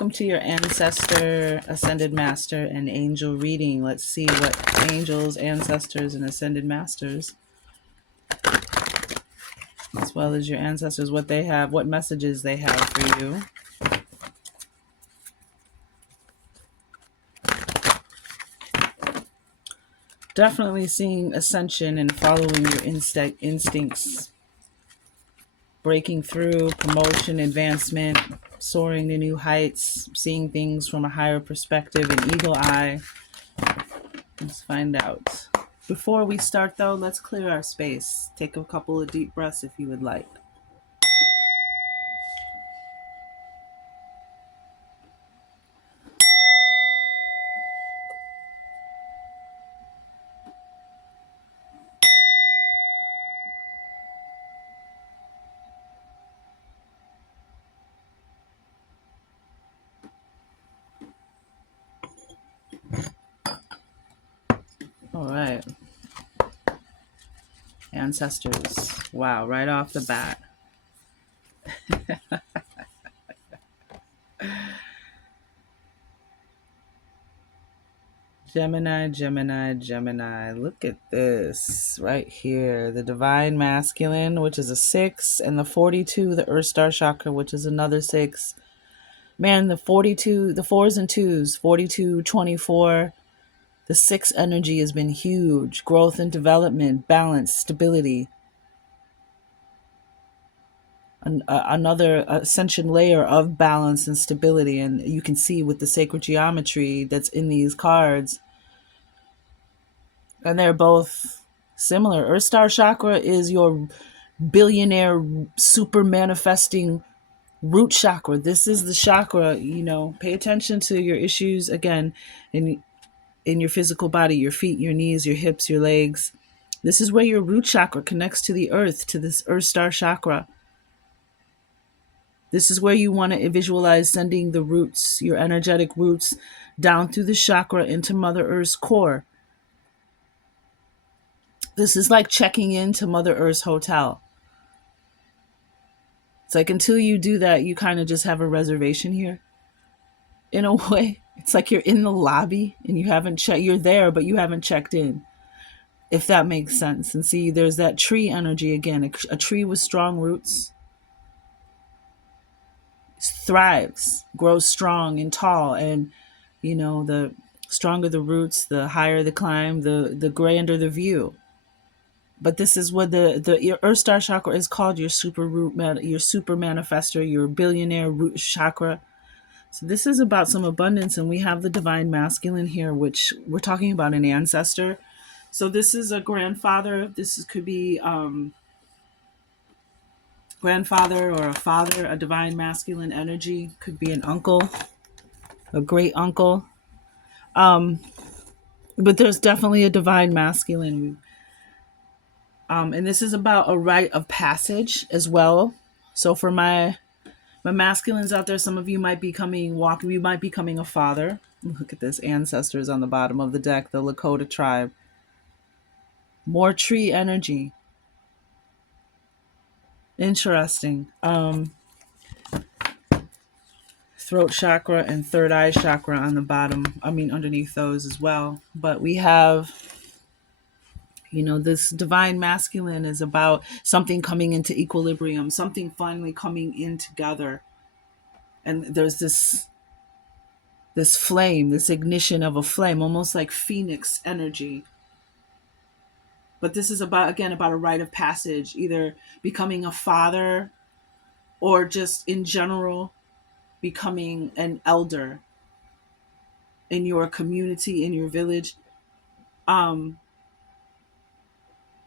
welcome to your ancestor, ascended master, and angel reading. Let's see what angels, ancestors, and ascended masters, as well as your ancestors, what they have, what messages they have for you. Definitely seeing ascension and following your instincts, breaking through, promotion, advancement, soaring to new heights, seeing things from a higher perspective, an eagle eye. Let's find out. Before we start, though, let's clear our space. Take a couple of deep breaths if you would like. All right. Ancestors. Wow, right off the bat. Gemini, Gemini, Gemini. Look at this right here. The divine masculine, which is a 6, and the 42, the Earth Star chakra, which is another 6. Man, the 42, the 4s and 2s, 42, 24. The 6 energy has been huge. Growth and development, balance, stability. Another ascension layer of balance and stability. And you can see with the sacred geometry that's in these cards. And they're both similar. Earth Star chakra is your billionaire super manifesting root chakra. This is the chakra, pay attention to your issues again in your physical body, your feet, your knees, your hips, your legs. This is where your root chakra connects to the earth, to this Earth Star chakra. This is where you want to visualize sending the roots, your energetic roots, down through the chakra into Mother Earth's core. This is like checking into Mother Earth's hotel. It's like until you do that, you kind of just have a reservation here. In a way, it's like you're in the lobby and you haven't checked. You're there, but you haven't checked in, if that makes sense. And see, there's that tree energy again. A tree with strong roots thrives, grows strong and tall, and the stronger the roots, the higher the climb, the grander the view. But this is what your Earth Star chakra is called, your super root, your super manifester, your billionaire root chakra. So this is about some abundance, and we have the divine masculine here, which we're talking about an ancestor. So this is a grandfather. Could be grandfather or a father, a divine masculine energy. Could be an uncle, a great uncle. But there's definitely a divine masculine. And this is about a rite of passage as well. So for my masculines out there, some of you might be you might be becoming a father. Look at this, ancestors on the bottom of the deck, the Lakota tribe. More tree energy. Interesting. Throat chakra and third eye chakra on the bottom. Underneath those as well. But we have, this divine masculine is about something coming into equilibrium, something finally coming in together. And there's this flame, this ignition of a flame, almost like phoenix energy. But this is about a rite of passage, either becoming a father or just in general becoming an elder in your community, in your village. And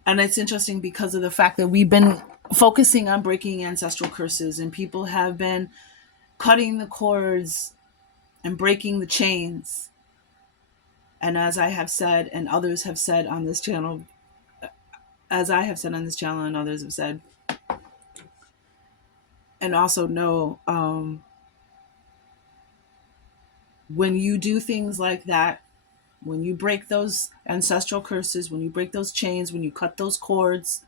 it's interesting because of the fact that we've been focusing on breaking ancestral curses, and people have been cutting the cords and breaking the chains. And as I have said, and others have said on this channel, and others have said, and also know, when you do things like that, when you break those ancestral curses, when you break those chains, when you cut those cords,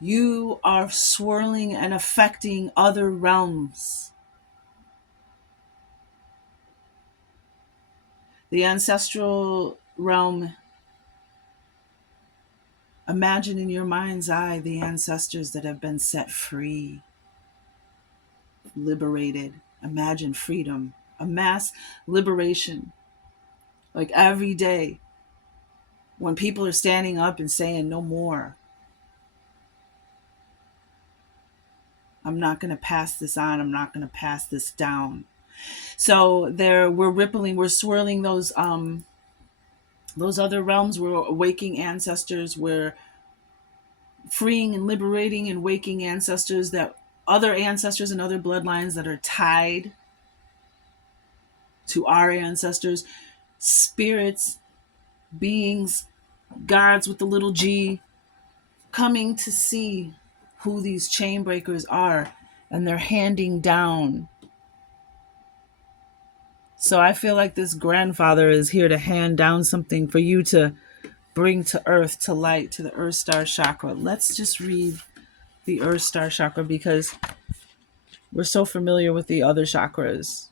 you are swirling and affecting other realms. The ancestral realm, imagine in your mind's eye the ancestors that have been set free, liberated. Imagine freedom, a mass liberation. Like every day, when people are standing up and saying, no more, I'm not going to pass this on, I'm not going to pass this down. So there, we're rippling, we're swirling those other realms. We're awaking ancestors. We're freeing and liberating and waking ancestors, that other ancestors and other bloodlines that are tied to our ancestors, spirits, beings, gods with the little g, coming to see who these chain breakers are, and they're handing down. So I feel like this grandfather is here to hand down something for you to bring to earth, to light, to the earth star chakra. Let's just read the earth star chakra because we're so familiar with the other chakras.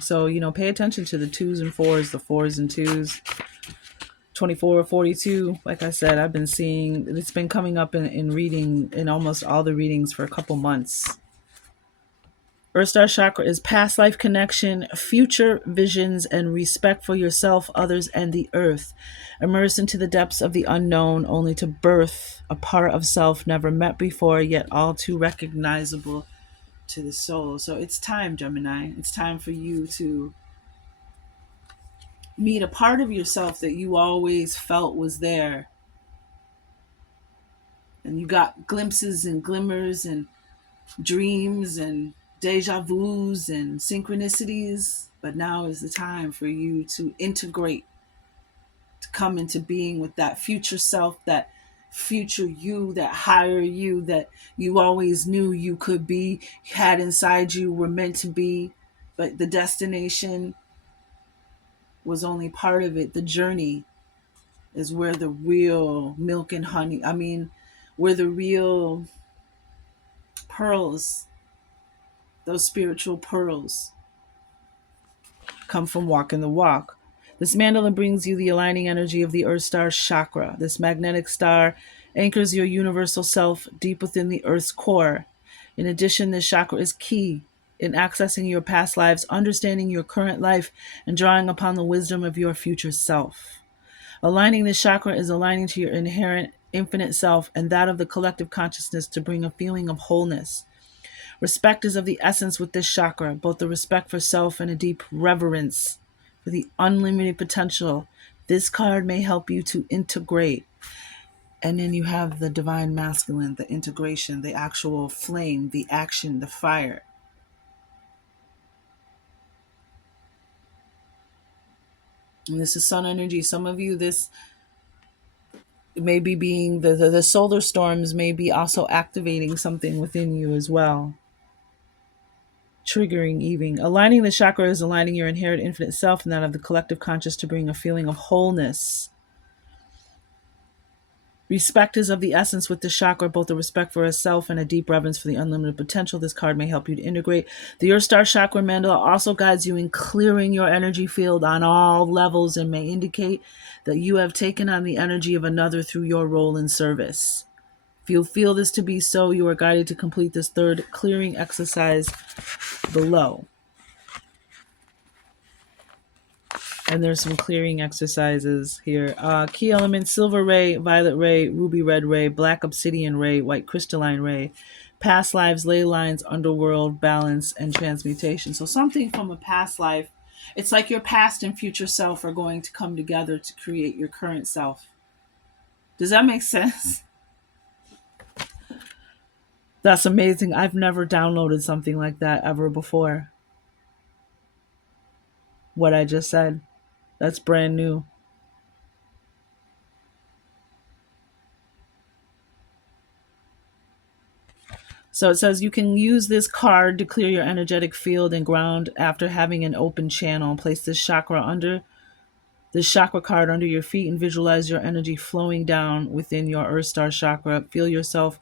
So, pay attention to the twos and fours, the fours and twos. 24, 42. Like I said, I've been seeing it's been coming up in reading, in almost all the readings for a couple months. Earth Star Chakra is past life connection, future visions, and respect for yourself, others, and the earth. Immerse into the depths of the unknown, only to birth a part of self never met before, yet all too recognizable to the soul. So it's time, Gemini. It's time for you to meet a part of yourself that you always felt was there. And you got glimpses and glimmers and dreams and deja vus and synchronicities. But now is the time for you to integrate, to come into being with that future self, that future you, that higher you that you always knew you could be, had inside you, were meant to be. But the destination was only part of it. The journey is where the real milk and honey, where the real pearls, those spiritual pearls, come from walking the walk. This mandala brings you the aligning energy of the Earth Star chakra. This magnetic star anchors your universal self deep within the Earth's core. In addition, this chakra is key in accessing your past lives, understanding your current life, and drawing upon the wisdom of your future self. Aligning this chakra is aligning to your inherent infinite self and that of the collective consciousness to bring a feeling of wholeness. Respect is of the essence with this chakra, both the respect for self and a deep reverence for the unlimited potential. This card may help you to integrate. And then you have the divine masculine, the integration, the actual flame, the action, the fire. And this is sun energy. Some of you, this may be being the solar storms may be also activating something within you as well. Triggering even. Aligning the chakra is aligning your inherent infinite self and that of the collective conscious to bring a feeling of wholeness. Respect is of the essence with the chakra, both the respect for a self and a deep reverence for the unlimited potential. This card may help you to integrate. The Earth Star Chakra Mandala also guides you in clearing your energy field on all levels and may indicate that you have taken on the energy of another through your role in service. If you feel this to be so, you are guided to complete this third clearing exercise below. And there's some clearing exercises here. Key elements: silver ray, violet ray, ruby red ray, black obsidian ray, white crystalline ray, past lives, ley lines, underworld, balance, and transmutation. So something from a past life. It's like your past and future self are going to come together to create your current self. Does that make sense? That's amazing. I've never downloaded something like that ever before. What I just said. That's brand new. So it says you can use this card to clear your energetic field and ground after having an open channel. Place this chakra card under your feet and visualize your energy flowing down within your Earth Star chakra. Feel yourself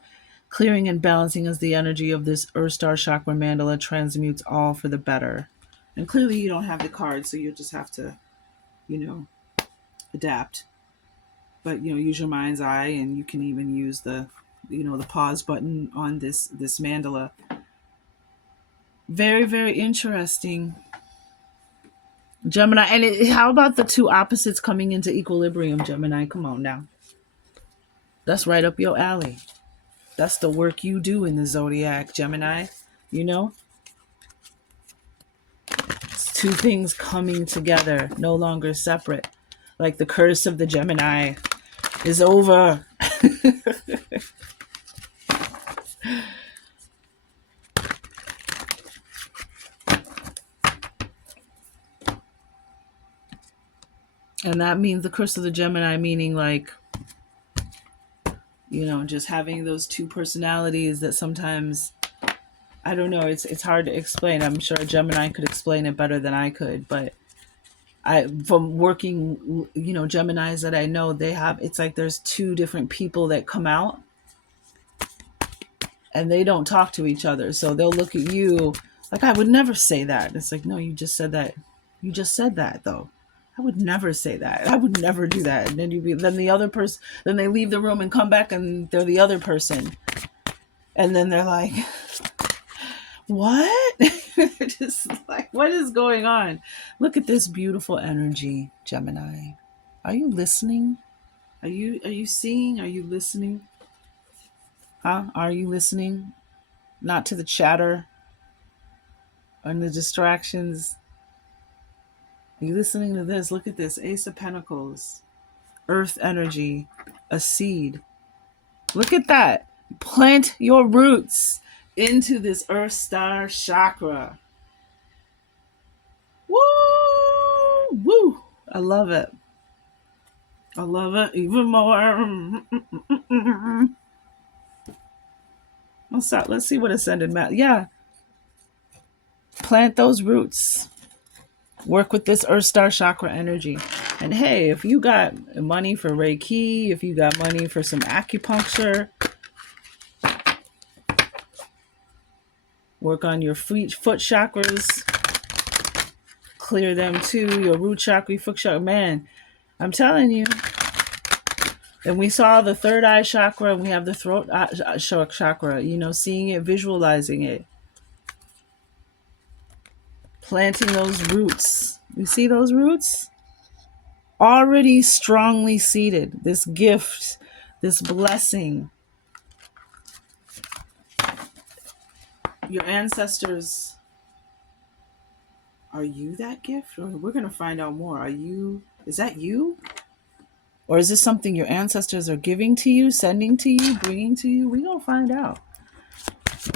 Clearing and balancing as the energy of this Earth Star Chakra mandala transmutes all for the better. And clearly, you don't have the card, so you'll just have to, you know, adapt. But use your mind's eye, and you can even use the pause button on this mandala. Very, very interesting, Gemini. And how about the two opposites coming into equilibrium, Gemini? Come on now, that's right up your alley. That's the work you do in the zodiac, Gemini. You know, it's two things coming together, no longer separate. Like the curse of the Gemini is over. And that means the curse of the Gemini, meaning like, just having those two personalities that sometimes, I don't know, it's hard to explain. I'm sure a Gemini could explain it better than I could, but from working, Geminis that I know, it's like there's two different people that come out and they don't talk to each other. So they'll look at you like, I would never say that. It's like, no, you just said that. You just said that though. I would never say that. I would never do that. And then the other person, then they leave the room and come back and they're the other person. And then they're like, what? Just like, what is going on? Look at this beautiful energy, Gemini. Are you listening? Are you seeing? Are you listening? Huh? Are you listening? Not to the chatter and the distractions. Are you listening to this? Look at this. Ace of Pentacles. Earth energy. A seed. Look at that. Plant your roots into this Earth Star chakra. Woo! Woo! I love it. I love it even more. Let's see what Ascended Matt. Yeah. Plant those roots. Work with this Earth Star chakra energy. And hey, if you got money for Reiki, if you got money for some acupuncture, work on your foot chakras. Clear them too. Your root chakra, foot chakra. Man, I'm telling you. And we saw the third eye chakra, and we have the throat chakra, seeing it, visualizing it. Planting those roots. You see those roots? Already strongly seated. This gift, this blessing. Your ancestors, are you that gift? Or we're going to find out more. Is that you? Or is this something your ancestors are giving to you, sending to you, bringing to you? We're going to find out.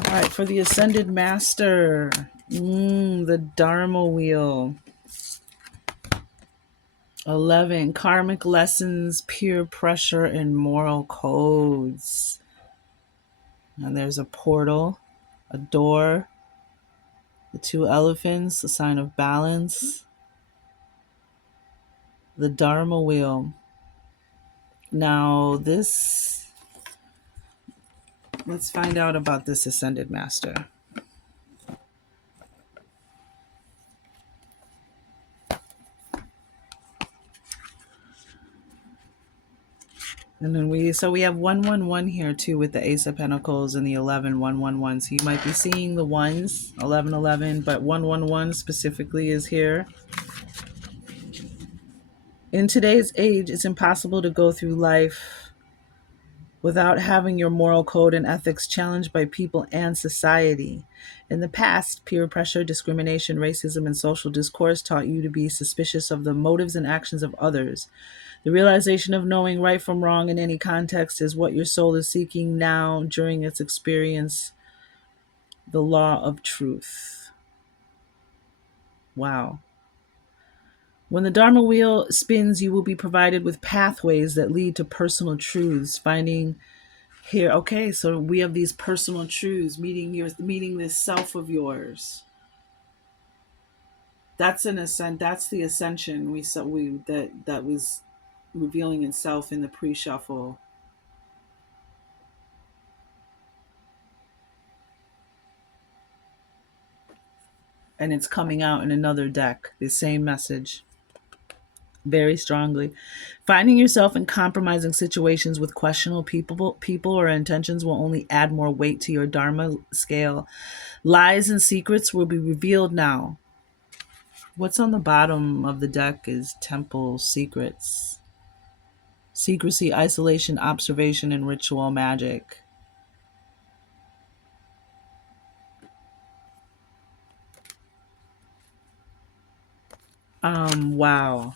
All right, for the Ascended Master, the Dharma Wheel. 11, karmic lessons, peer pressure, and moral codes. And there's a portal, a door, the two elephants, a sign of balance, the Dharma Wheel. Now let's find out about this Ascended Master. And then we have 111 here too with the Ace of Pentacles and the 11111. So you might be seeing the ones, 1111, but 111 specifically is here. In today's age, it's impossible to go through life without having your moral code and ethics challenged by people and society. In the past, peer pressure, discrimination, racism, and social discourse taught you to be suspicious of the motives and actions of others. The realization of knowing right from wrong in any context is what your soul is seeking now during its experience, the law of truth. Wow. When the Dharma wheel spins, you will be provided with pathways that lead to personal truths. Finding here, okay, so we have these personal truths, meeting this self of yours. That's the ascension that was revealing itself in the pre-shuffle. and it's coming out in another deck, the same message very strongly. Finding yourself in compromising situations with questionable people or intentions will only add more weight to your dharma scale. Lies and secrets will be revealed now. What's on the bottom of the deck is temple secrets. Secrecy, isolation, observation, and ritual magic. Wow.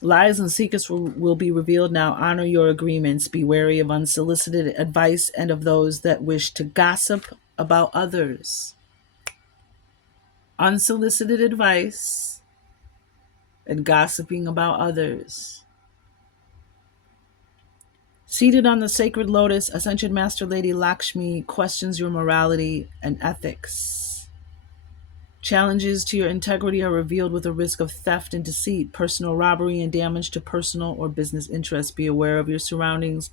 Lies and secrets will be revealed now. Honor your agreements. Be wary of unsolicited advice and of those that wish to gossip about others. Unsolicited advice and gossiping about others. Seated on the sacred lotus, Ascension Master Lady Lakshmi questions your morality and ethics. Challenges to your integrity are revealed with a risk of theft and deceit, personal robbery, and damage to personal or business interests. Be aware of your surroundings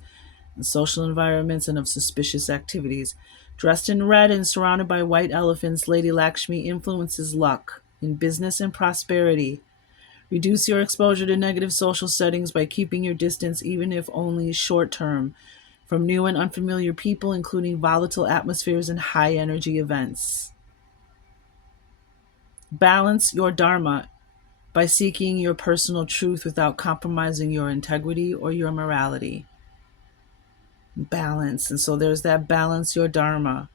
and social environments and of suspicious activities. Dressed in red and surrounded by white elephants, Lady Lakshmi influences luck in business and prosperity. Reduce your exposure to negative social settings by keeping your distance, even if only short term, from new and unfamiliar people, including volatile atmospheres and high energy events. Balance your dharma by seeking your personal truth without compromising your integrity or your morality. Balance. And so there's that balance your dharma.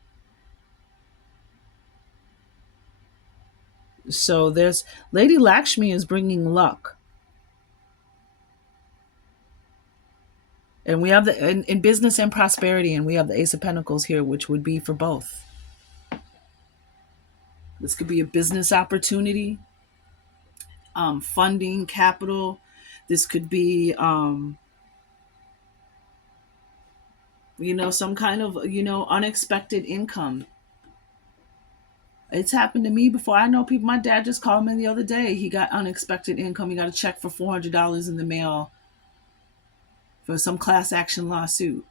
So there's Lady Lakshmi is bringing luck. And we have in business and prosperity, and we have the Ace of Pentacles here, which would be for both. This could be a business opportunity, funding, capital. This could be, some kind of, unexpected income. It's happened to me before. I know people. My dad just called me the other day. He got unexpected income. He got a check for $400 in the mail for some class action lawsuit.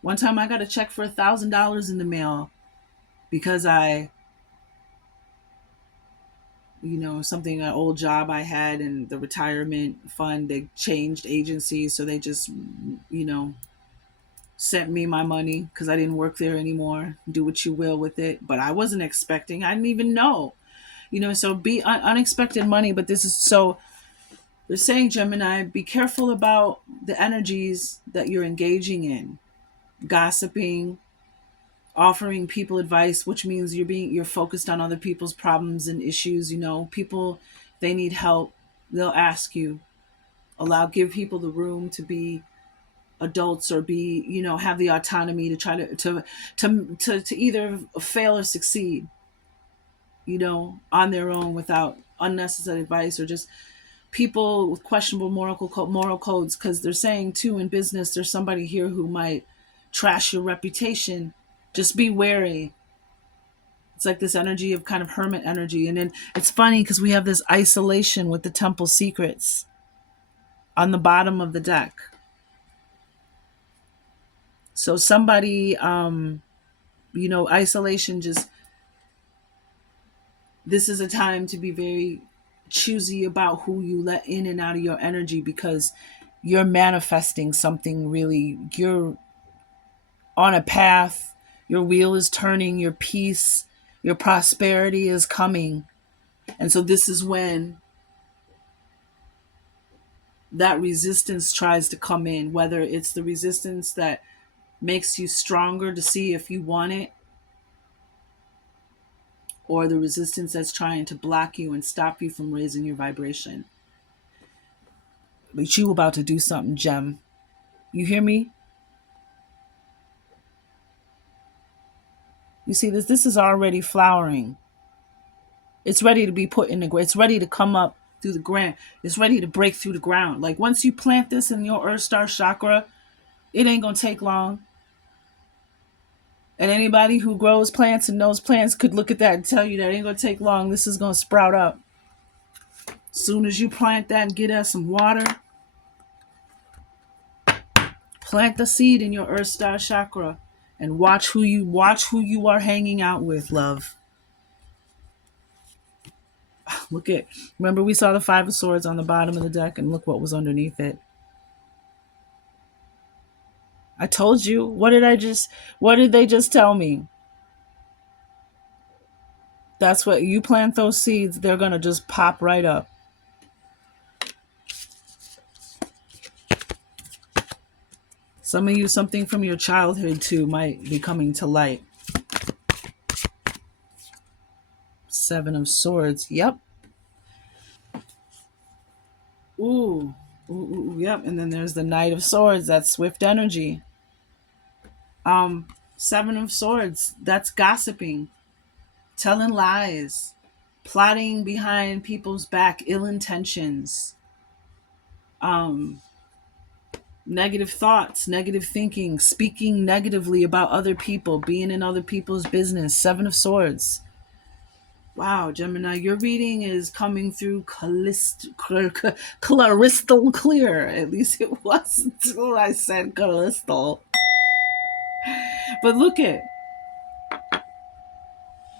One time I got a check for $1,000 in the mail because something, an old job I had and the retirement fund, they changed agencies. So they just, sent me my money because I didn't work there anymore. Do what you will with it. But I wasn't expecting, I didn't even know, so be unexpected money. But this is so, they're saying, Gemini, be careful about the energies that you're engaging in. Gossiping, offering people advice, which means you're focused on other people's problems and issues. People, they need help, they'll ask you. Give people the room to be adults, or be, have the autonomy to try to either fail or succeed, on their own without unnecessary advice, or just people with questionable moral codes. Because they're saying too, in business, there's somebody here who might trash your reputation. Just be wary. It's like this energy of kind of hermit energy. And then it's funny because we have this isolation with the temple secrets on the bottom of the deck. So somebody, isolation, just, this is a time to be very choosy about who you let in and out of your energy, because you're manifesting something really. You're on a path, your wheel is turning, your peace, your prosperity is coming. And so this is when that resistance tries to come in, whether it's the resistance that makes you stronger to see if you want it, or the resistance that's trying to block you and stop you from raising your vibration. But you about to do something, Gem. You hear me? You see this? This is already flowering. It's ready to be put in the ground. It's ready to come up through the ground. It's ready to break through the ground. Like once you plant this in your Earth Star chakra, it ain't going to take long. And anybody who grows plants and knows plants could look at that and tell you that it ain't going to take long. This is going to sprout up. As soon as you plant that and get us some water, plant the seed in your Earth Star chakra and watch who you are hanging out with, love. Look at, remember we saw the Five of Swords on the bottom of the deck, and look what was underneath it. I told you. What did they just tell me? That's what you plant those seeds, they're going to just pop right up. Some of you, something from your childhood too might be coming to light. Seven of Swords. Yep. Ooh. Ooh, yep. And then there's the Knight of Swords. That's swift energy. Um, Seven of Swords. That's gossiping, telling lies, plotting behind people's back, ill intentions, um, negative thoughts, negative thinking, speaking negatively about other people, being in other people's business. Seven of Swords. Wow, Gemini, your reading is coming through crystal clear. At least it was until I said crystal. But look at,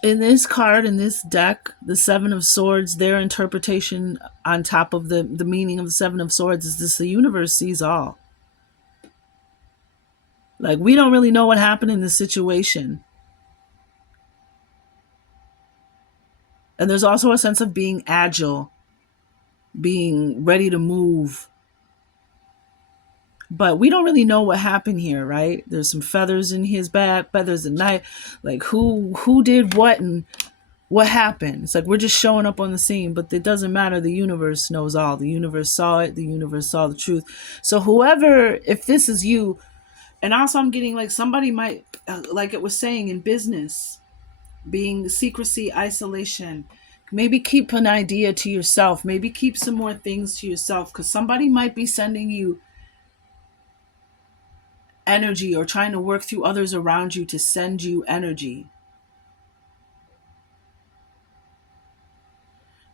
in this card, in this deck, the Seven of Swords, their interpretation on top of the meaning of the Seven of Swords is this: the universe sees all. Like, we don't really know what happened in this situation. And there's also a sense of being agile, being ready to move. But we don't really know what happened here, right? There's some feathers in his back, feathers at night. Like, who did what and what happened? It's like we're just showing up on the scene, but it doesn't matter. The universe knows all. The universe saw it. The universe saw the truth. So whoever, if this is you, and also I'm getting like somebody might, like it was saying in business, being secrecy, isolation. Maybe keep an idea to yourself. Maybe keep some more things to yourself, because somebody might be sending you energy or trying to work through others around you to send you energy.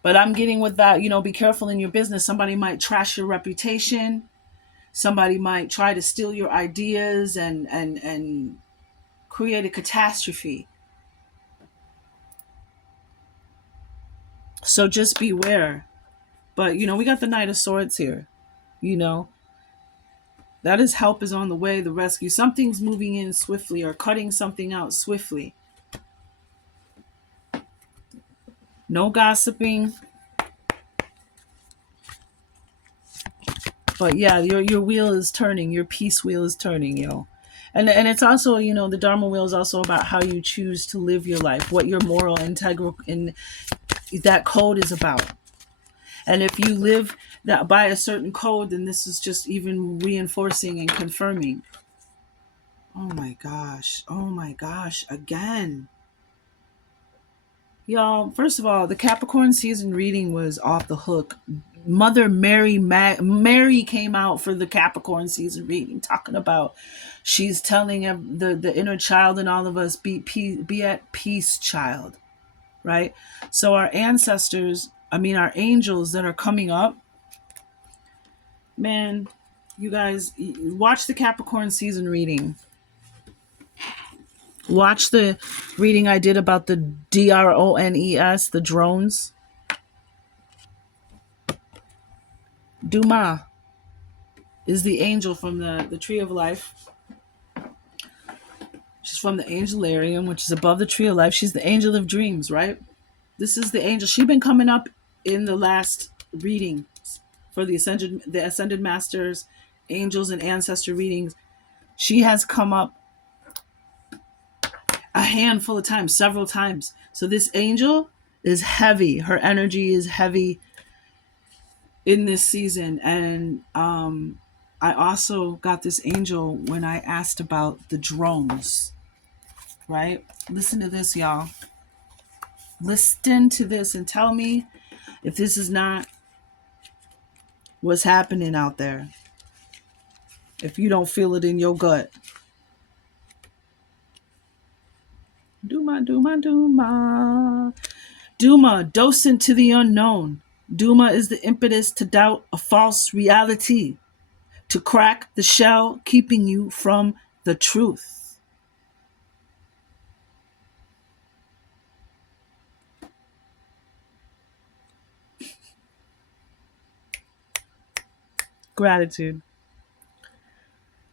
But I'm getting with that, be careful in your business. Somebody might trash your reputation. Somebody might try to steal your ideas and create a catastrophe. So just beware. But we got the Knight of Swords here. You know, that is, help is on the way, the rescue. Something's moving in swiftly or cutting something out swiftly. No gossiping. But yeah, your wheel is turning. Your peace wheel is turning, yo. And it's also, the Dharma wheel is also about how you choose to live your life, what your moral integral in that code is about. And if you live that by a certain code, then this is just even reinforcing and confirming. Oh my gosh. Oh my gosh. Again. Y'all, first of all, the Capricorn season reading was off the hook. Mother Mary Mary came out for the Capricorn season reading, talking about she's telling the inner child in all of us, be at peace, child. Right? So our ancestors, our angels that are coming up, man, you guys watch the Capricorn season reading. Watch the reading I did about the drones, the drones. Duma is the angel from the Tree of Life. She's from the Angelarium, which is above the Tree of Life. She's the angel of dreams, right? This is the angel. She's been coming up in the last reading for the Ascended Masters, angels, and ancestor readings. She has come up a handful of times, several times. So this angel is heavy. Her energy is heavy in this season. And I also got this angel when I asked about the drones, right? Listen to this, y'all. Listen to this and tell me if this is not what's happening out there. If you don't feel it in your gut. Duma, Duma, Duma. Duma, docent to the unknown. Duma is the impetus to doubt a false reality, to crack the shell, keeping you from the truth. Gratitude.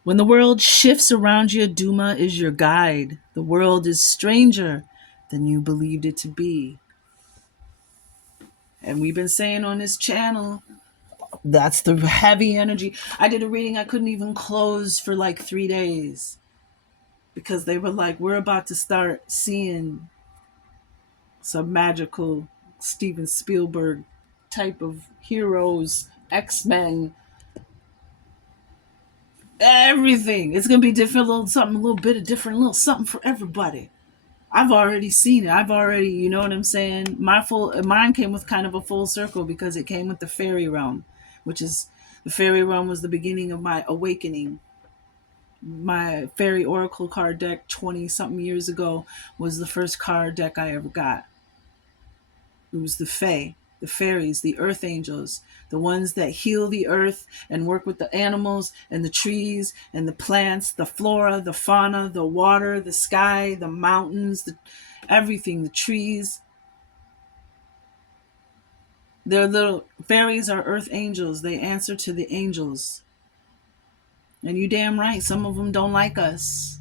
When the world shifts around you, Duma is your guide. The world is stranger than you believed it to be. And we've been saying on this channel, that's the heavy energy. I did a reading I couldn't even close for like 3 days because they were like, we're about to start seeing some magical Steven Spielberg type of heroes, X-Men, everything. It's gonna be different, little something, a little bit of different, little something for everybody. I've already seen it. I've already, you know what I'm saying? Mine came with kind of a full circle because it came with the fairy realm, which is the fairy realm was the beginning of my awakening. My fairy oracle card deck 20 something years ago was the first card deck I ever got. It was the fae, the fairies, the earth angels, the ones that heal the earth and work with the animals and the trees and the plants, the flora, the fauna, the water, the sky, the mountains, everything, the trees. Their little fairies are earth angels. They answer to the angels. And you damn right, some of them don't like us.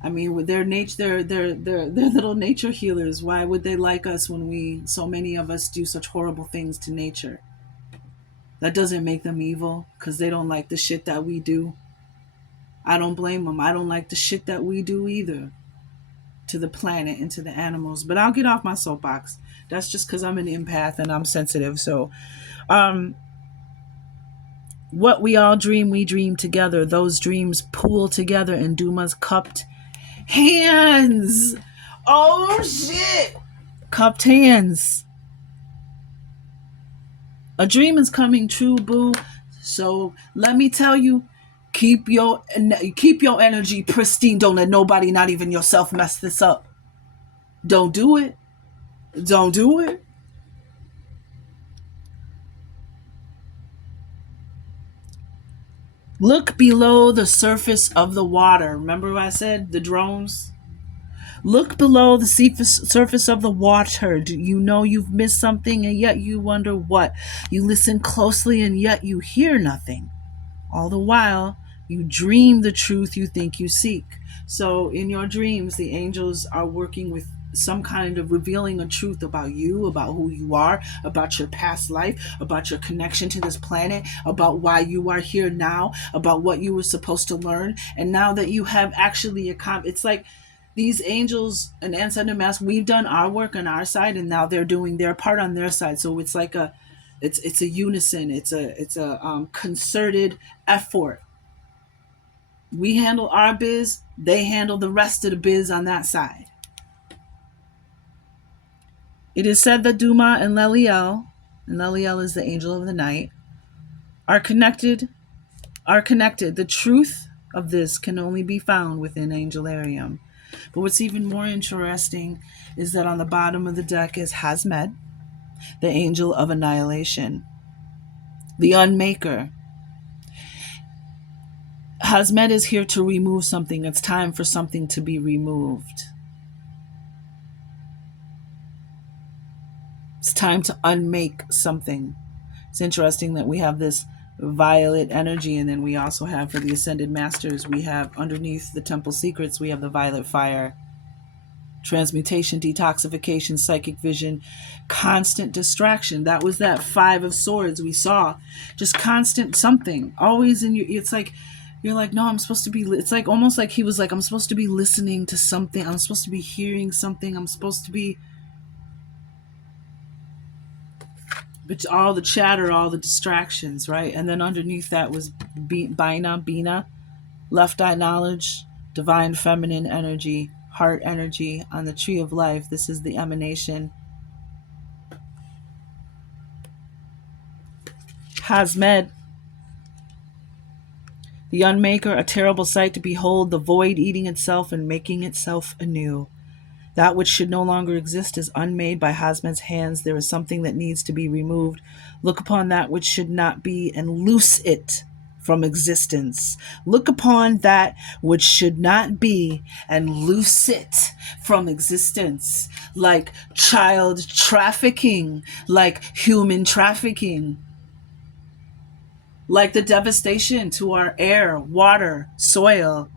I mean, with their nature, they're little nature healers. Why would they like us when so many of us do such horrible things to nature? That doesn't make them evil because they don't like the shit that we do. I don't blame them. I don't like the shit that we do either to the planet and to the animals. But I'll get off my soapbox. That's just because I'm an empath and I'm sensitive. So, what we all dream, we dream together. Those dreams pool together in Duma's cupped hands. Oh shit. Cupped hands. A dream is coming true, boo. So let me tell you, keep your energy pristine. Don't let nobody, not even yourself, mess this up. Don't do it. Don't do it. Look below the surface of the water. Remember what I said? The drones? Look below the surface of the water. Do you know you've missed something and yet you wonder what? You listen closely and yet you hear nothing. All the while, you dream the truth you think you seek. So in your dreams, the angels are working with some kind of revealing a truth about you, about who you are, about your past life, about your connection to this planet, about why you are here now, about what you were supposed to learn. And now that you have actually accomplished, it's like these angels and Ancestor Mask, we've done our work on our side and now they're doing their part on their side. So it's like it's a unison, it's a concerted effort. We handle our biz, they handle the rest of the biz on that side. It is said that Duma and Leliel is the angel of the night, are connected. The truth of this can only be found within Angelarium. But what's even more interesting is that on the bottom of the deck is Hasmed, the angel of annihilation, the unmaker. Hasmed is here to remove something. It's time for something to be removed. It's time to unmake something. It's interesting that we have this violet energy, and then we also have for the Ascended Masters, we have underneath the Temple Secrets, we have the violet fire. Transmutation, detoxification, psychic vision, constant distraction. That was that 5 of Swords we saw. Just constant something. Always in your, it's like, you're like, no, I'm supposed to be, it's like almost like he was like, I'm supposed to be listening to something. I'm supposed to be hearing something. I'm supposed to be, but all the chatter, all the distractions, right? And then underneath that was Bina, left eye knowledge, divine feminine energy, heart energy on the tree of life. This is the emanation. Hasmed, the unmaker, a terrible sight to behold, the void eating itself and making itself anew. That which should no longer exist is unmade by Hasmed's hands. There is something that needs to be removed. Look upon that which should not be and loose it from existence. Look upon that which should not be and loose it from existence. Like child trafficking, like human trafficking. like the devastation to our air, water, soil,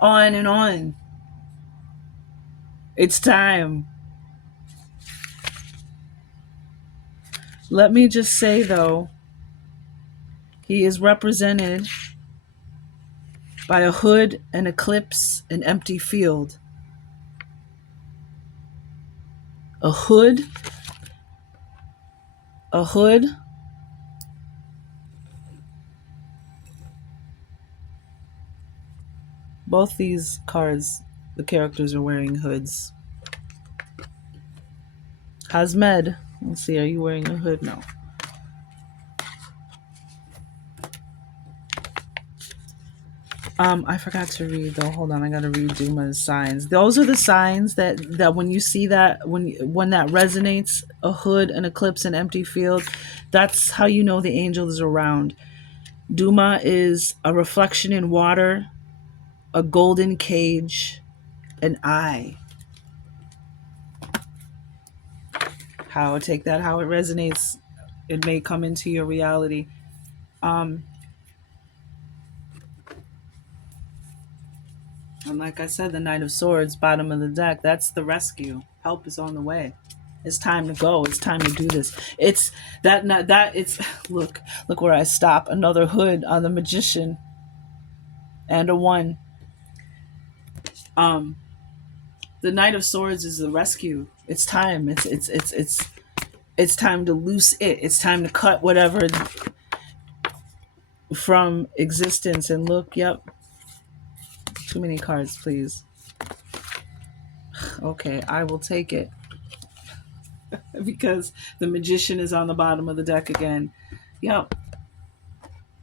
on and on. It's time. Let me just say, though, he is represented by a hood, an eclipse, an empty field. A hood, a hood, both these cards, the characters are wearing hoods. Hasmed, let's see, are you wearing a hood? No. I forgot to read though. Hold on, I gotta read Duma's signs. Those are the signs that when you see that when that resonates, a hood, an eclipse, an empty field, that's how you know the angel is around. Duma is a reflection in water, a golden cage, an eye. How take that, how it resonates, it may come into your reality. Um, and like I said, the Knight of Swords, bottom of the deck, that's the rescue. Help is on the way. It's time to go. It's time to do this. It's that not that it's look where I stop. Another hood on the magician and a one. Um, the Knight of Swords is the rescue. It's time. It's time to loose it. It's time to cut whatever from existence and look. Yep. Too many cards, please. Okay, I will take it because the magician is on the bottom of the deck again. Yep.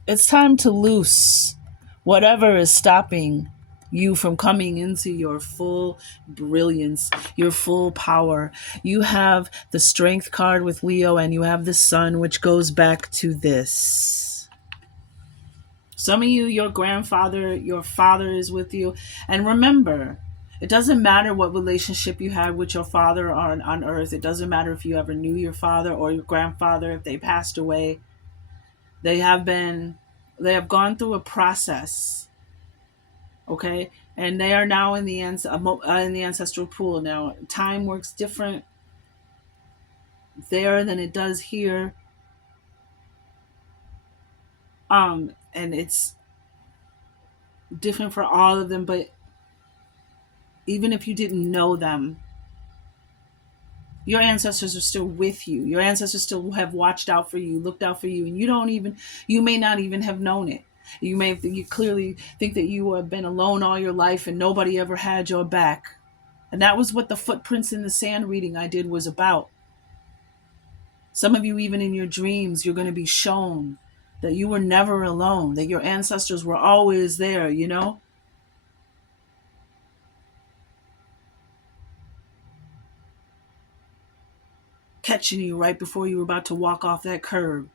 It's time to loose whatever is stopping you from coming into your full brilliance, your full power. You have the strength card with Leo, and you have the sun, which goes back to this. Some of you, your grandfather, your father is with you. And remember, it doesn't matter what relationship you had with your father on earth. It doesn't matter if you ever knew your father or your grandfather, if they passed away. They have gone through a process, okay? And they are now in the ancestral pool. Now, time works different there than it does here. And it's different for all of them, but even if you didn't know them, your ancestors are still with you. Your ancestors still have watched out for you, looked out for you, and you may not even have known it. You clearly think that you have been alone all your life and nobody ever had your back. And that was what the footprints in the sand reading I did was about. Some of you, even in your dreams, you're going to be shown that you were never alone, that your ancestors were always there, catching you right before you were about to walk off that curb.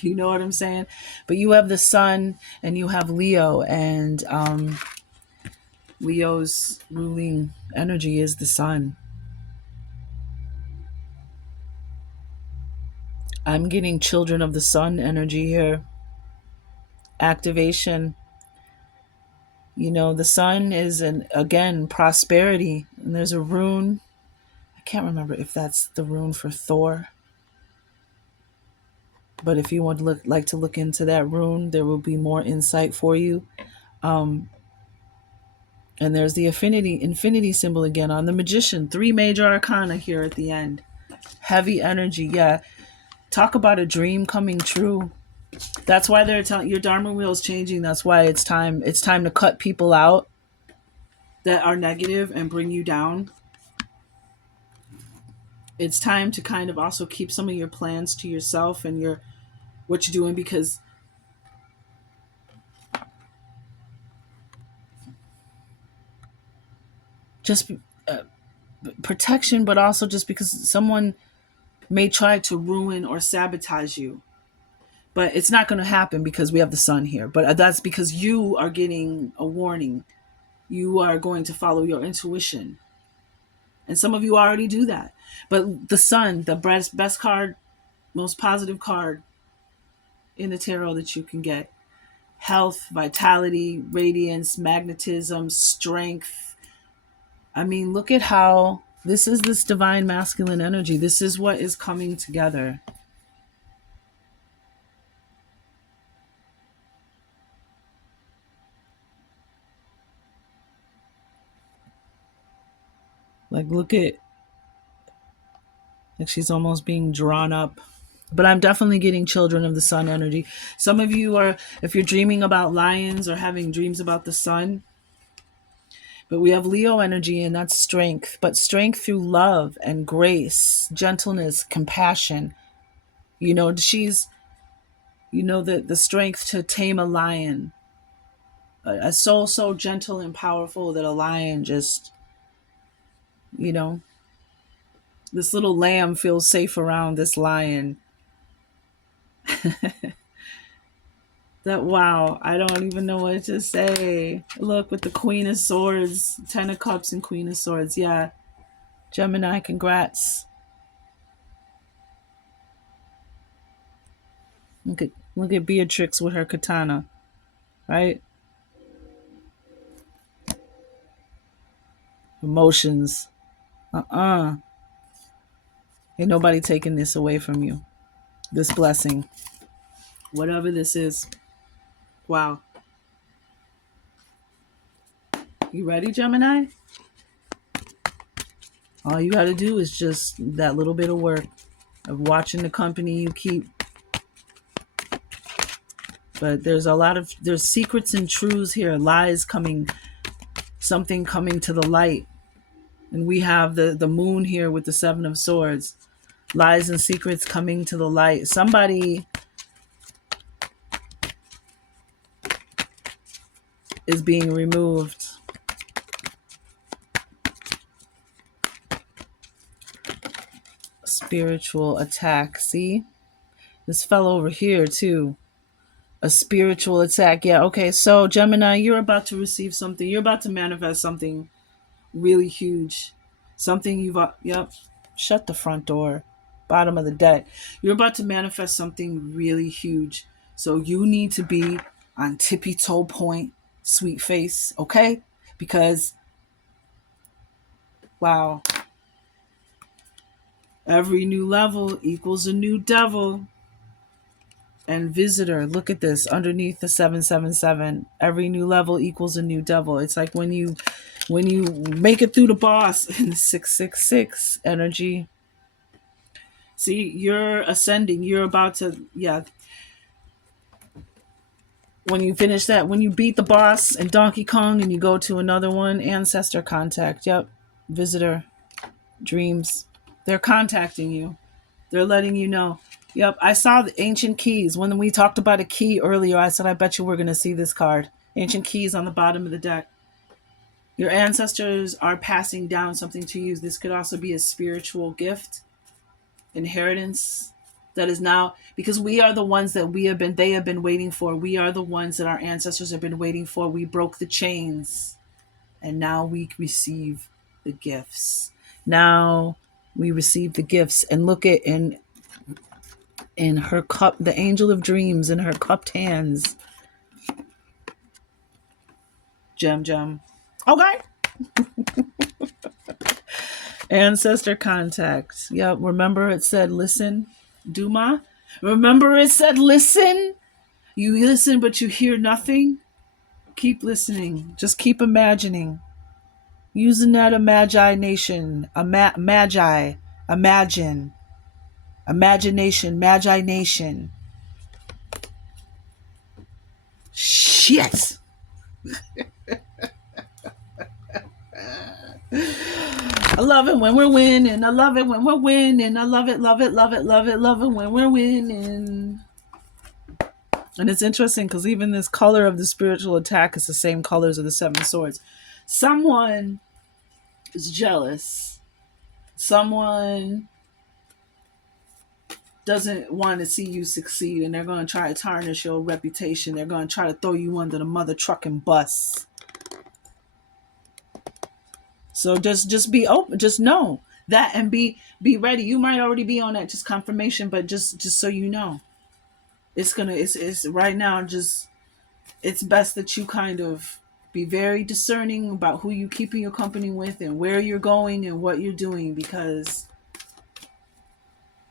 You know what I'm saying? But you have the sun and you have Leo, and Leo's ruling energy is the sun. I'm getting children of the sun energy here. Activation. The sun is again prosperity, and there's a rune. I can't remember if that's the rune for Thor. But if you want to like to look into that rune, there will be more insight for you. Um, and there's the infinity symbol again on the magician. 3 major arcana here at the end. Heavy energy, yeah. Talk about a dream coming true. That's why they're telling your Dharma wheel is changing. That's why it's time. It's time to cut people out that are negative and bring you down. It's time to kind of also keep some of your plans to yourself and what you're doing, because just protection, but also just because someone may try to ruin or sabotage you. But it's not going to happen because we have the sun here. But that's because you are getting a warning. You are going to follow your intuition. And some of you already do that. But the sun, the best card, most positive card, in the tarot that you can get. Health, vitality, radiance, magnetism, strength. I mean, look at how this is this divine masculine energy. This is what is coming together. Like, look at, like she's almost being drawn up. But I'm definitely getting children of the sun energy. Some of you are, if you're dreaming about lions or having dreams about the sun, but we have Leo energy, and that's strength, but strength through love and grace, gentleness, compassion. She's, the strength to tame a lion, a soul so gentle and powerful that a lion just, you know, this little lamb feels safe around this lion. That, wow, I don't even know what to say. Look, with the Queen of Swords, Ten of Cups and Queen of Swords. Yeah, Gemini, congrats. Look at Beatrix with her katana, right? Emotions. Ain't nobody taking this away from you. This blessing, whatever this is. Wow. You ready, Gemini? All you got to do is just that little bit of work of watching the company you keep. But there's secrets and truths here, lies coming, something coming to the light. And we have the moon here with the Seven of Swords. Lies and secrets coming to the light. Somebody is being removed. Spiritual attack. See? This fell over here too. A spiritual attack. Yeah, okay. So Gemini, you're about to receive something. You're about to manifest something really huge. Something yep. Shut the front door. Bottom of the deck. You're about to manifest something really huge. So you need to be on tippy toe point, sweet face, okay? Because, wow, every new level equals a new devil. And visitor, look at this underneath the 777. Every new level equals a new devil. It's like when you make it through the boss in the 666 energy. See, you're ascending. You're about to, yeah. When you finish that, when you beat the boss in Donkey Kong and you go to another one, ancestor contact. Yep. Visitor, dreams. They're contacting you. They're letting you know. Yep. I saw the ancient keys. When we talked about a key earlier, I said, I bet you we're going to see this card. Ancient keys on the bottom of the deck. Your ancestors are passing down something to you. This could also be a spiritual gift, inheritance that is now, because we are the ones that they have been waiting for. We are the ones that our ancestors have been waiting for. We broke the chains and now we receive the gifts. Now we receive the gifts, and look at in her cup, the angel of dreams in her cupped hands. Gem. Okay. Ancestor contact. Yep. Remember it said listen, Duma. Remember it said listen. You listen, but you hear nothing. Keep listening. Just keep imagining. Using that imagination. Magi. Imagine. Imagination. Magination. Shit. I love it when we're winning. I love it when we're winning. I love it when we're winning. And it's interesting because even this color of the spiritual attack is the same colors of the Seven of Swords. Someone is jealous. Someone doesn't want to see you succeed, and they're going to try to tarnish your reputation. They're going to try to throw you under the mother trucking bus. So just be open. Just know that and be ready. You might already be on that just confirmation, but just so you know. It's right now, just it's best that you kind of be very discerning about who you keeping your company with and where you're going and what you're doing, because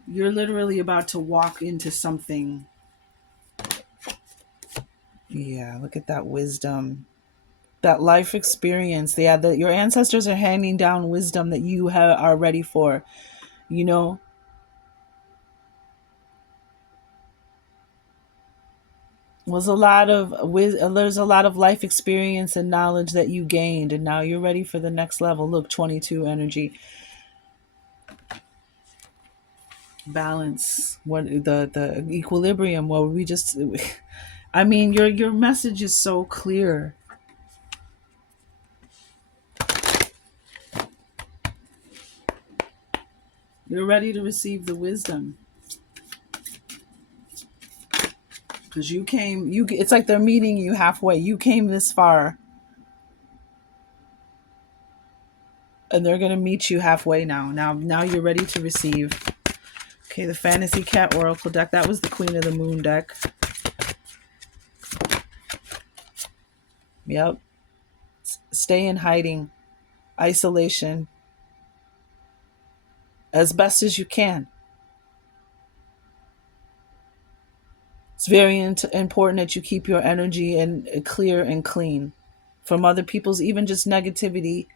you're literally about to walk into something. Yeah, look at that wisdom, that life experience. Yeah, that your ancestors are handing down wisdom that are ready for. You know, was a lot of there's a lot of life experience and knowledge that you gained, and now you're ready for the next level. Look, 22 energy, balance, what the equilibrium. Well, we just, I mean, your message is so clear. You're ready to receive the wisdom, because you came. You it's like they're meeting you halfway. You came this far, and they're gonna meet you halfway now. Now you're ready to receive. Okay, the Fantasy Cat Oracle deck. That was the Queen of the Moon deck. Yep. Stay in hiding, isolation, as best as you can. It's very important that you keep your energy and clear and clean from other people's, even just negativity,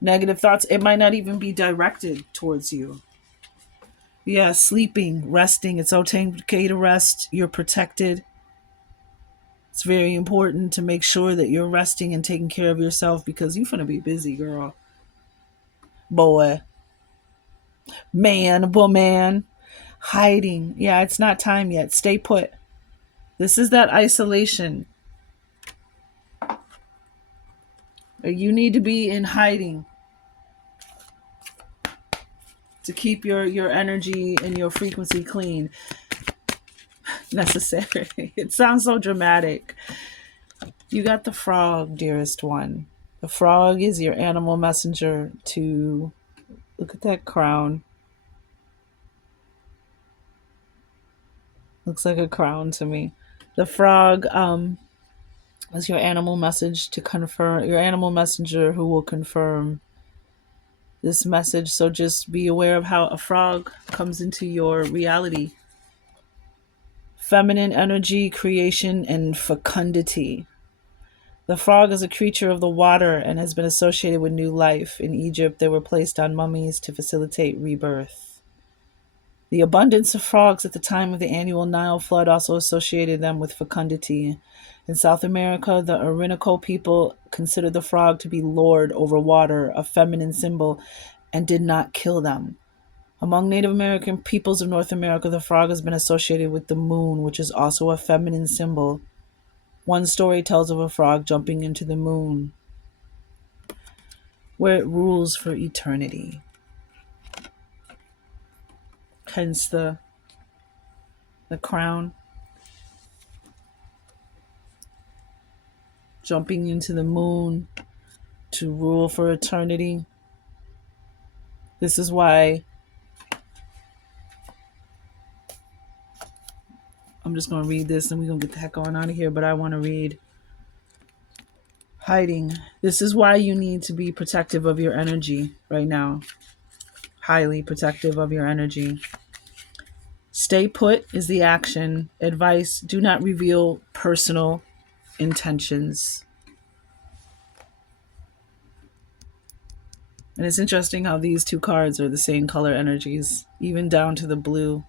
negative thoughts. It might not even be directed towards you. Yeah, sleeping, resting. It's okay to rest. You're protected. It's very important to make sure that you're resting and taking care of yourself, because you're gonna be busy, girl, boy, man, woman. Hiding. Yeah, it's not time yet. Stay put. This is that isolation. You need to be in hiding to keep your energy and your frequency clean. Necessary. It sounds so dramatic. You got the frog, dearest one. The frog is your animal messenger to look at that crown. Looks like a crown to me. The frog is your animal message to confirm, your animal messenger who will confirm this message. So just be aware of how a frog comes into your reality. Feminine energy, creation, and fecundity. The frog is a creature of the water and has been associated with new life. In Egypt, they were placed on mummies to facilitate rebirth. The abundance of frogs at the time of the annual Nile flood also associated them with fecundity. In South America, the Orinoco people considered the frog to be lord over water, a feminine symbol, and did not kill them. Among Native American peoples of North America, the frog has been associated with the moon, which is also a feminine symbol. One story tells of a frog jumping into the moon, where it rules for eternity. Hence the crown. Jumping into the moon to rule for eternity. This is why I'm just going to read this and we're going to get the heck on out of here. But I want to read hiding. This is why you need to be protective of your energy right now. Highly protective of your energy. Stay put is the action. Advice: do not reveal personal intentions. And it's interesting how these two cards are the same color energies, even down to the blue,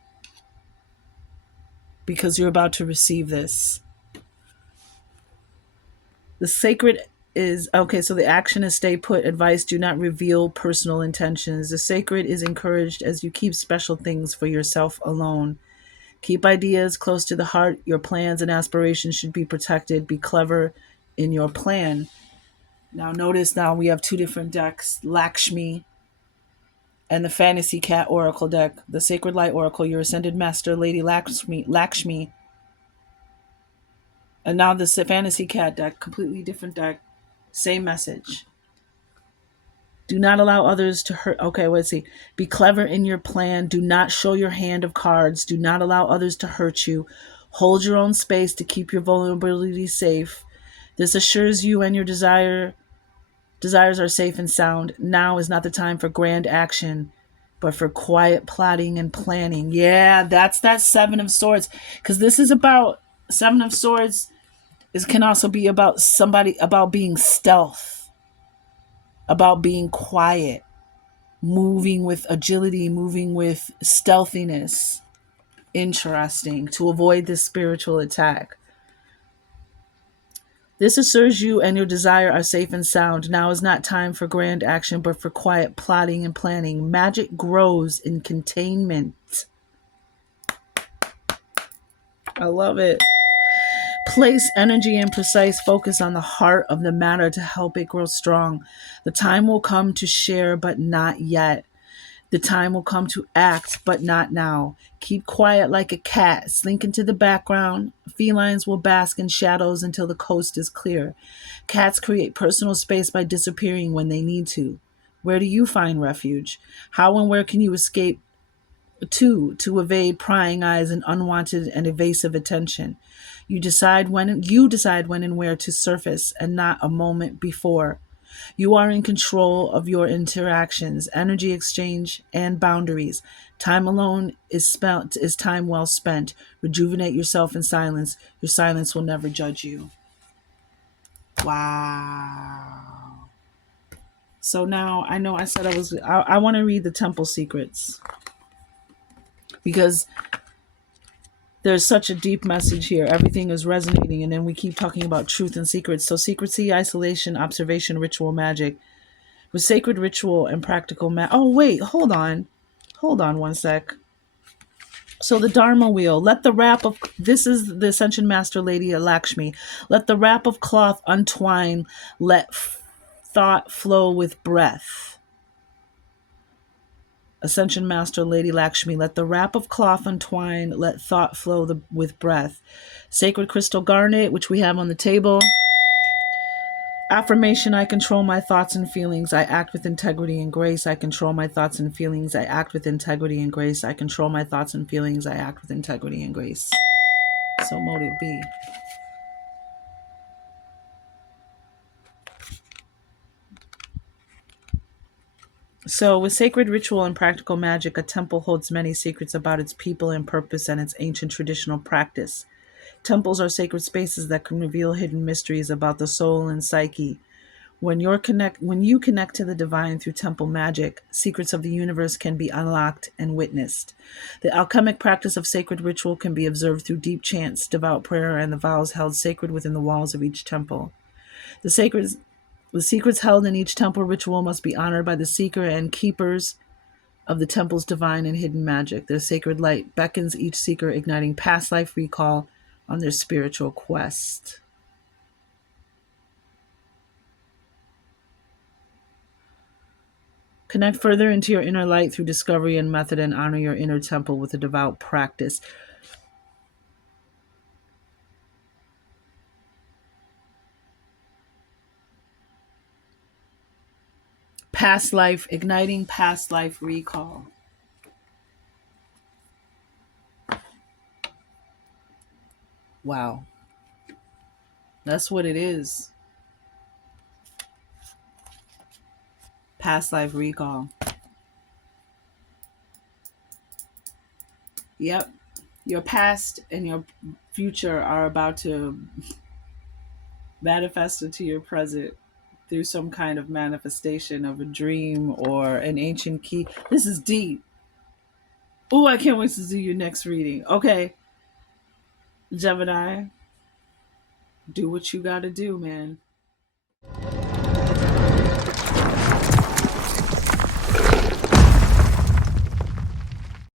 because you're about to receive this. The sacred is okay, so the action is stay put. Advice: do not reveal personal intentions. The sacred is encouraged as you keep special things for yourself alone. Keep ideas close to the heart. Your plans and aspirations should be protected. Be clever in your plan. Now notice, now we have two different decks, Lakshmi and the Fantasy Cat Oracle deck. The Sacred Light Oracle, your Ascended Master, Lady Lakshmi. And now the Fantasy Cat deck, completely different deck, same message. Do not allow others to hurt. Okay, let's see. Be clever in your plan. Do not show your hand of cards. Do not allow others to hurt you. Hold your own space to keep your vulnerability safe. This assures you and your desires are safe and sound. Now is not the time for grand action, but for quiet plotting and planning. Yeah, that's that Seven of Swords. Because this is about Seven of Swords. This can also be about somebody, about being stealth, about being quiet, moving with agility, moving with stealthiness. Interesting. To avoid this spiritual attack. This assures you and your desire are safe and sound. Now is not time for grand action, but for quiet plotting and planning. Magic grows in containment. I love it. Place energy and precise focus on the heart of the matter to help it grow strong. The time will come to share, but not yet. The time will come to act, but not now. Keep quiet like a cat. Slink into the background. Felines will bask in shadows until the coast is clear. Cats create personal space by disappearing when they need to. Where do you find refuge? How and where can you escape to evade prying eyes and unwanted and evasive attention? You decide when and where to surface and not a moment before. You are in control of your interactions, energy exchange, and boundaries. Time alone is time well spent. Rejuvenate yourself in silence. Your silence will never judge you. Wow. So now I know I said I want to read the temple secrets because there's such a deep message here. Everything is resonating, and then we keep talking about truth and secrets. So secrecy, isolation, observation, ritual, magic. With sacred ritual and practical oh wait, hold on one sec. So the Dharma wheel, let the wrap of this is the Ascension Master Lady Lakshmi. Let the wrap of cloth untwine. Let thought flow with breath. Ascension Master Lady Lakshmi, let the wrap of cloth untwine. Let thought flow with breath. Sacred crystal garnet, which we have on the table. Affirmation, I control my thoughts and feelings. I act with integrity and grace. I control my thoughts and feelings. I act with integrity and grace. I control my thoughts and feelings. I act with integrity and grace. So motive B. So with sacred ritual and practical magic, a temple holds many secrets about its people and purpose and its ancient traditional practice. Temples are sacred spaces that can reveal hidden mysteries about the soul and psyche. When you connect to the divine through temple magic, secrets of the universe can be unlocked and witnessed. The alchemic practice of sacred ritual can be observed through deep chants, devout prayer, and the vows held sacred within the walls of each temple. The secrets held in each temple ritual must be honored by the seeker and keepers of the temple's divine and hidden magic. Their sacred light beckons each seeker, igniting past life recall on their spiritual quest. Connect further into your inner light through discovery and method and honor your inner temple with a devout practice. Past life, igniting past life recall. Wow. That's what it is. Past life recall. Yep. Your past and your future are about to manifest into your present through some kind of manifestation of a dream or an ancient key. This is deep. Oh, I can't wait to do your next reading. Okay, Gemini, do what you gotta do, man.